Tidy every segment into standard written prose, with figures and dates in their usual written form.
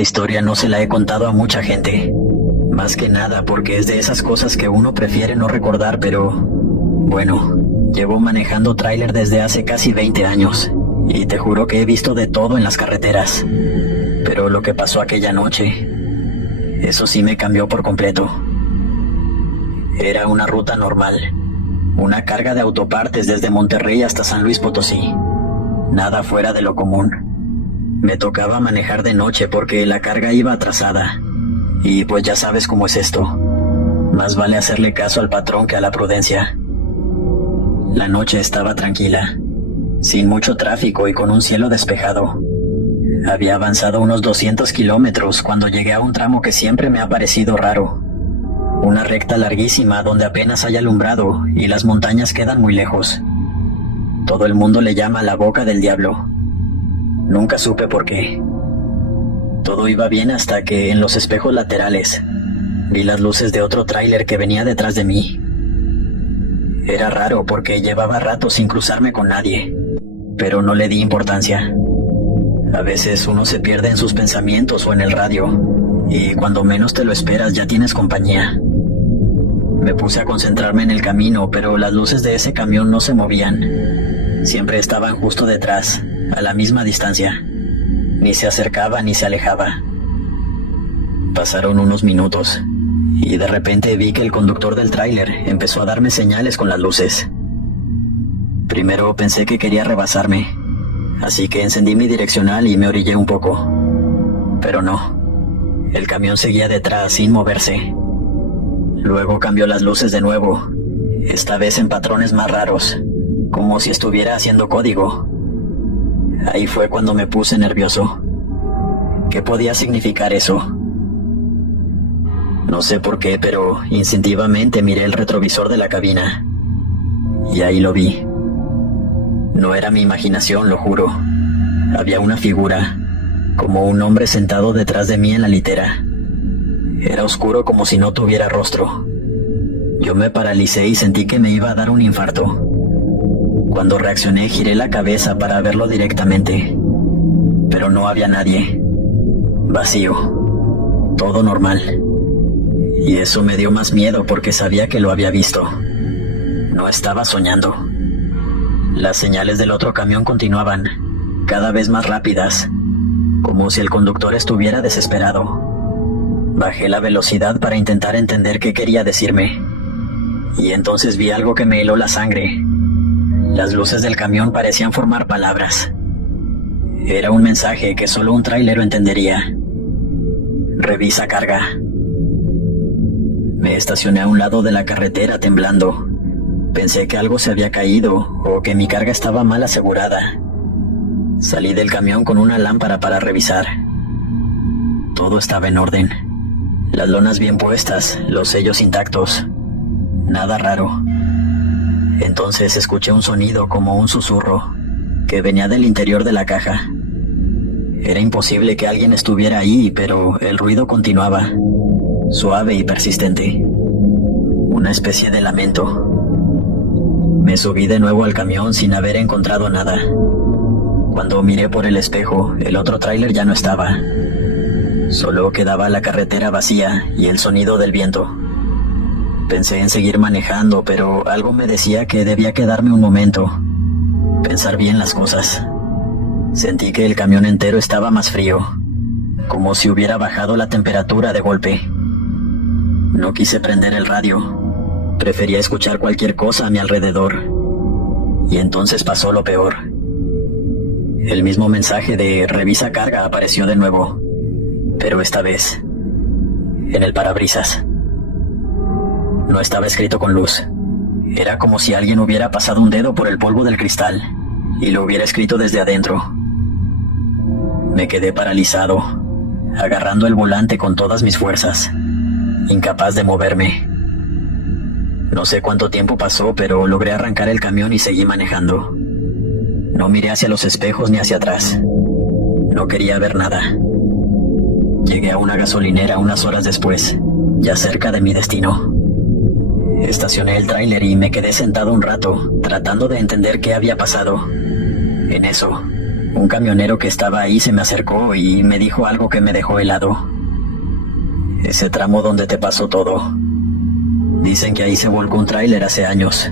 Esta historia no se la he contado a mucha gente. Más que nada porque es de esas cosas que uno prefiere no recordar, pero... Bueno, llevo manejando tráiler desde hace casi 20 años. Y te juro que he visto de todo en las carreteras. Pero lo que pasó aquella noche... Eso sí me cambió por completo. Era una ruta normal. Una carga de autopartes desde Monterrey hasta San Luis Potosí. Nada fuera de lo común. Me tocaba manejar de noche porque la carga iba atrasada. Y pues ya sabes cómo es esto. Más vale hacerle caso al patrón que a la prudencia. La noche estaba tranquila, sin mucho tráfico y con un cielo despejado. Había avanzado unos 200 kilómetros cuando llegué a un tramo que siempre me ha parecido raro. Una recta larguísima donde apenas hay alumbrado y las montañas quedan muy lejos. Todo el mundo le llama la boca del diablo. Nunca supe por qué. Todo iba bien hasta que en los espejos laterales vi las luces de otro tráiler que venía detrás de mí. Era raro porque llevaba rato sin cruzarme con nadie, pero no le di importancia. A veces uno se pierde en sus pensamientos o en el radio, y cuando menos te lo esperas ya tienes compañía. Me puse a concentrarme en el camino, pero las luces de ese camión no se movían. Siempre estaban justo detrás, a la misma distancia. Ni se acercaba ni se alejaba. Pasaron unos minutos, y de repente vi que el conductor del tráiler empezó a darme señales con las luces. Primero pensé que quería rebasarme, así que encendí mi direccional y me orillé un poco. Pero no, el camión seguía detrás sin moverse. Luego cambió las luces de nuevo, esta vez en patrones más raros, como si estuviera haciendo código. Ahí fue cuando me puse nervioso. ¿Qué podía significar eso? No sé por qué, pero instintivamente miré el retrovisor de la cabina. Y ahí lo vi. No era mi imaginación, lo juro. Había una figura, como un hombre sentado detrás de mí en la litera. Era oscuro como si no tuviera rostro. Yo me paralicé y sentí que me iba a dar un infarto. Cuando reaccioné, giré la cabeza para verlo directamente. Pero no había nadie. Vacío. Todo normal. Y eso me dio más miedo porque sabía que lo había visto. No estaba soñando. Las señales del otro camión continuaban, cada vez más rápidas, como si el conductor estuviera desesperado. Bajé la velocidad para intentar entender qué quería decirme. Y entonces vi algo que me heló la sangre. Las luces del camión parecían formar palabras. Era un mensaje que solo un trailero entendería. Revisa carga. Me estacioné a un lado de la carretera temblando. Pensé que algo se había caído o que mi carga estaba mal asegurada. Salí del camión con una lámpara para revisar. Todo estaba en orden. Las lonas bien puestas, los sellos intactos. Nada raro. Entonces escuché un sonido como un susurro que venía del interior de la caja. Era imposible que alguien estuviera ahí, pero el ruido continuaba, suave y persistente. Una especie de lamento. Me subí de nuevo al camión sin haber encontrado nada. Cuando miré por el espejo, el otro tráiler ya no estaba. Solo quedaba la carretera vacía y el sonido del viento. Pensé en seguir manejando, pero algo me decía que debía quedarme un momento, pensar bien las cosas. Sentí que el camión entero estaba más frío, como si hubiera bajado la temperatura de golpe. No quise prender el radio, prefería escuchar cualquier cosa a mi alrededor. Y entonces pasó lo peor. El mismo mensaje de revisa carga apareció de nuevo, pero esta vez en el parabrisas. No estaba escrito con luz. Era como si alguien hubiera pasado un dedo por el polvo del cristal y lo hubiera escrito desde adentro. Me quedé paralizado, agarrando el volante con todas mis fuerzas, incapaz de moverme. No sé cuánto tiempo pasó, pero logré arrancar el camión y seguí manejando. No miré hacia los espejos ni hacia atrás. No quería ver nada. Llegué a una gasolinera unas horas después, ya cerca de mi destino. Estacioné el tráiler y me quedé sentado un rato, tratando de entender qué había pasado. En eso, Un camionero que estaba ahí se me acercó y me dijo algo que me dejó helado. Ese tramo donde te pasó todo. Dicen que ahí se volcó un tráiler hace años.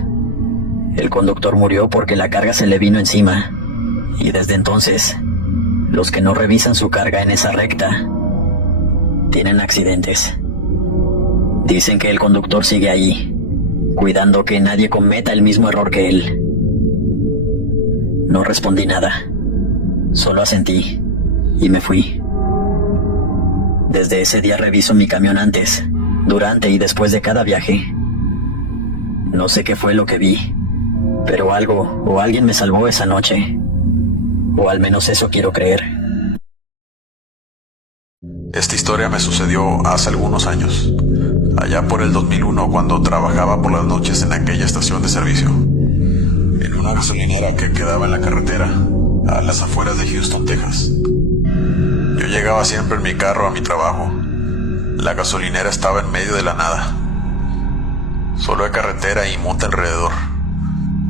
El conductor murió porque la carga se le vino encima. Y desde entonces, los que no revisan su carga en esa recta tienen accidentes. Dicen que el conductor sigue allí, cuidando que nadie cometa el mismo error que él. No respondí nada. Solo asentí y me fui. Desde ese día reviso mi camión antes, durante y después de cada viaje. No sé qué fue lo que vi, pero algo o alguien me salvó esa noche. O al menos eso quiero creer. Esta historia me sucedió hace algunos años, allá por el 2001, cuando trabajaba por las noches en aquella estación de servicio, en una gasolinera que quedaba en la carretera, a las afueras de Houston, Texas. Yo llegaba siempre en mi carro a mi trabajo. La gasolinera estaba en medio de la nada. Solo hay carretera y monte alrededor.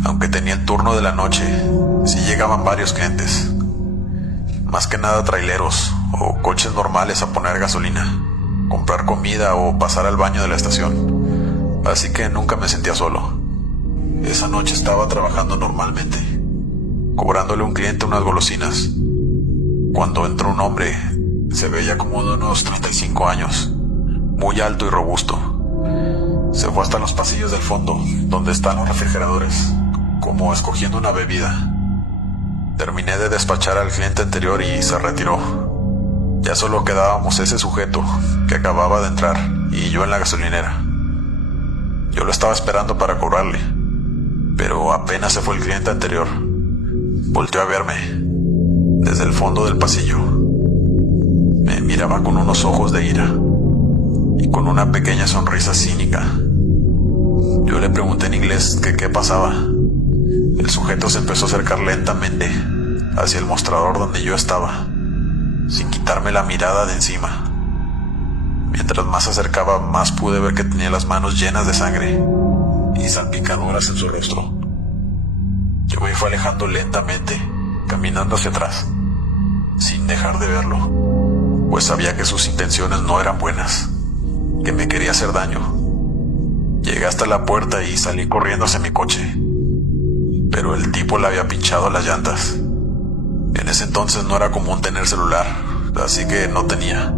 Aunque tenía el turno de la noche, sí llegaban varios clientes. Más que nada traileros o coches normales a poner gasolina, comprar comida o pasar al baño de la estación. Así que nunca me sentía solo. Esa noche estaba trabajando normalmente, cobrándole a un cliente unas golosinas, cuando entró un hombre. Se veía como de unos 35 años, muy alto y robusto. Se fue hasta los pasillos del fondo, donde están los refrigeradores, como escogiendo una bebida. Terminé de despachar al cliente anterior y se retiró. Ya solo quedábamos ese sujeto que acababa de entrar y yo en la gasolinera. Yo lo estaba esperando para cobrarle, pero apenas se fue el cliente anterior, volteó a verme desde el fondo del pasillo. Me miraba con unos ojos de ira y con una pequeña sonrisa cínica. Yo le pregunté en inglés que qué pasaba. El sujeto se empezó a acercar lentamente hacia el mostrador donde yo estaba, sin quitarme la mirada de encima. Mientras más se acercaba, más pude ver que tenía las manos llenas de sangre y salpicaduras en su rostro. Yo me fui alejando lentamente, caminando hacia atrás, sin dejar de verlo, pues sabía que sus intenciones no eran buenas, que me quería hacer daño. Llegué hasta la puerta y salí corriendo hacia mi coche, pero el tipo le había pinchado las llantas. En ese entonces no era común tener celular, así que no tenía.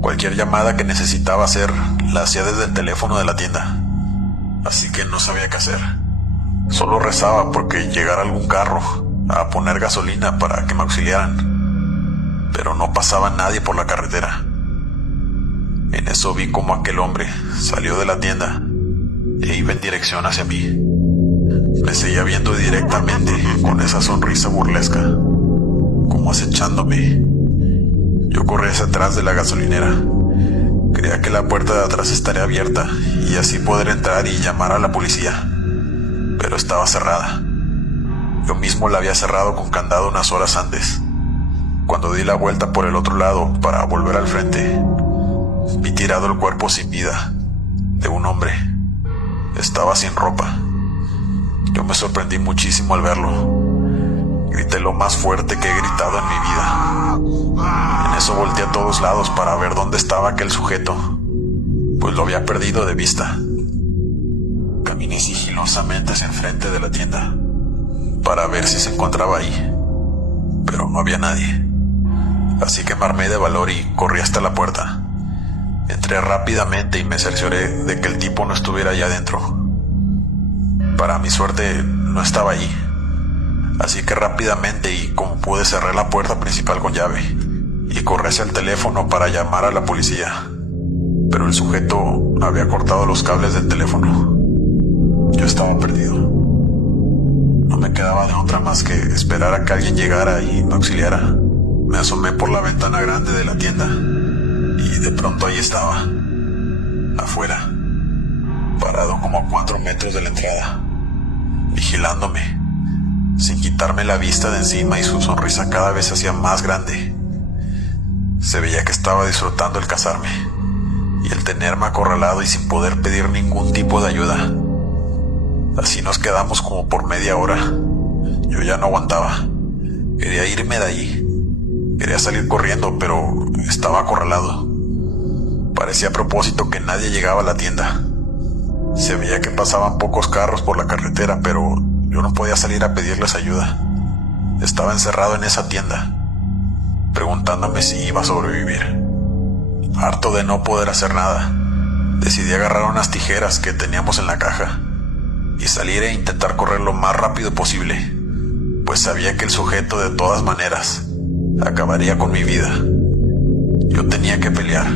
Cualquier llamada que necesitaba hacer la hacía desde el teléfono de la tienda, así que no sabía qué hacer. Solo rezaba porque llegara algún carro a poner gasolina para que me auxiliaran, pero no pasaba nadie por la carretera. En eso vi como aquel hombre salió de la tienda e iba en dirección hacia mí. Me seguía viendo directamente con esa sonrisa burlesca, como acechándome. Yo corrí hacia atrás de la gasolinera. Creía que la puerta de atrás estaría abierta y así poder entrar y llamar a la policía, pero estaba cerrada. Yo mismo la había cerrado con candado unas horas antes. Cuando di la vuelta por el otro lado para volver al frente, vi tirado el cuerpo sin vida de un hombre. Estaba sin ropa. Yo me sorprendí muchísimo al verlo. Grité lo más fuerte que he gritado en mi vida. En eso volteé a todos lados para ver dónde estaba aquel sujeto, pues lo había perdido de vista. Caminé sigilosamente hacia el frente de la tienda para ver si se encontraba ahí, pero no había nadie. Así que me armé de valor y corrí hasta la puerta. Entré rápidamente y me cercioré de que el tipo no estuviera allá adentro. Para mi suerte, no estaba allí. Así que rápidamente y como pude cerré la puerta principal con llave y corrí hacia el teléfono para llamar a la policía. Pero el sujeto había cortado los cables del teléfono. Yo estaba perdido. No me quedaba de otra más que esperar a que alguien llegara y me auxiliara. Me asomé por la ventana grande de la tienda y de pronto ahí estaba, afuera, parado como a 4 metros de la entrada, vigilándome, sin quitarme la vista de encima, y su sonrisa cada vez se hacía más grande. Se veía que estaba disfrutando el cazarme y el tenerme acorralado y sin poder pedir ningún tipo de ayuda. Así nos quedamos como por media hora. Yo ya no aguantaba. Quería irme de allí. Quería salir corriendo, pero estaba acorralado. Parecía a propósito que nadie llegaba a la tienda. Se veía que pasaban pocos carros por la carretera, pero yo no podía salir a pedirles ayuda. Estaba encerrado en esa tienda, preguntándome si iba a sobrevivir. Harto de no poder hacer nada, decidí agarrar unas tijeras que teníamos en la caja y salir e intentar correr lo más rápido posible, pues sabía que el sujeto de todas maneras acabaría con mi vida. Yo tenía que pelear,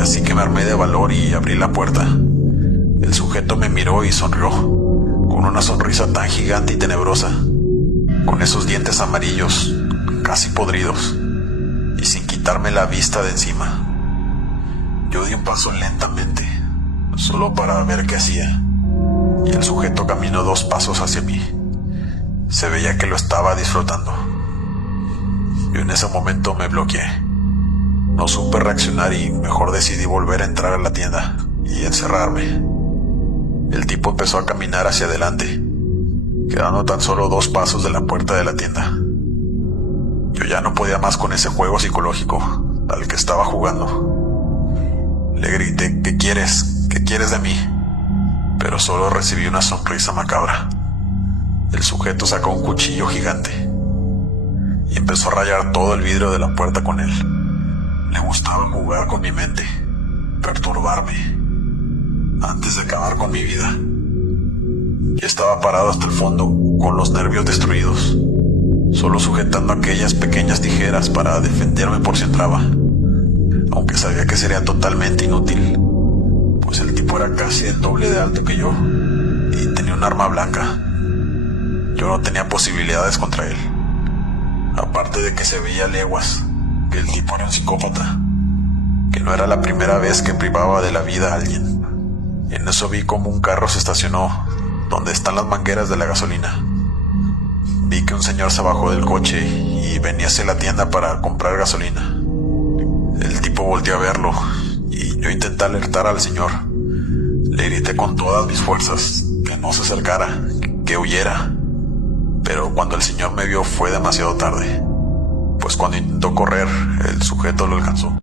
así que me armé de valor y abrí la puerta. El sujeto me miró y sonrió, con una sonrisa tan gigante y tenebrosa, con esos dientes amarillos, casi podridos, y sin quitarme la vista de encima. Yo di un paso lentamente, solo para ver qué hacía, y el sujeto caminó 2 pasos hacia mí. Se veía que lo estaba disfrutando. Yo en ese momento me bloqueé. No supe reaccionar y mejor decidí volver a entrar a la tienda y encerrarme. El tipo empezó a caminar hacia adelante, quedando tan solo 2 pasos de la puerta de la tienda. Yo ya no podía más con ese juego psicológico al que estaba jugando. Le grité: ¿qué quieres? ¿Qué quieres de mí? Pero solo recibí una sonrisa macabra. El sujeto sacó un cuchillo gigante y empezó a rayar todo el vidrio de la puerta con él. Le gustaba jugar con mi mente, perturbarme, antes de acabar con mi vida. Y estaba parado hasta el fondo, con los nervios destruidos, solo sujetando aquellas pequeñas tijeras para defenderme por si entraba, aunque sabía que sería totalmente inútil, pues el tipo era casi el doble de alto que yo y tenía un arma blanca. Yo no tenía posibilidades contra él, aparte de que se veía a leguas que el tipo era un psicópata, que no era la primera vez que privaba de la vida a alguien. En eso vi como un carro se estacionó donde están las mangueras de la gasolina. Vi que un señor se bajó del coche y venía hacia la tienda para comprar gasolina. El tipo volteó a verlo y yo intenté alertar al señor. Le grité con todas mis fuerzas que no se acercara, que huyera. Pero cuando el señor me vio fue demasiado tarde, pues cuando intentó correr, el sujeto lo alcanzó.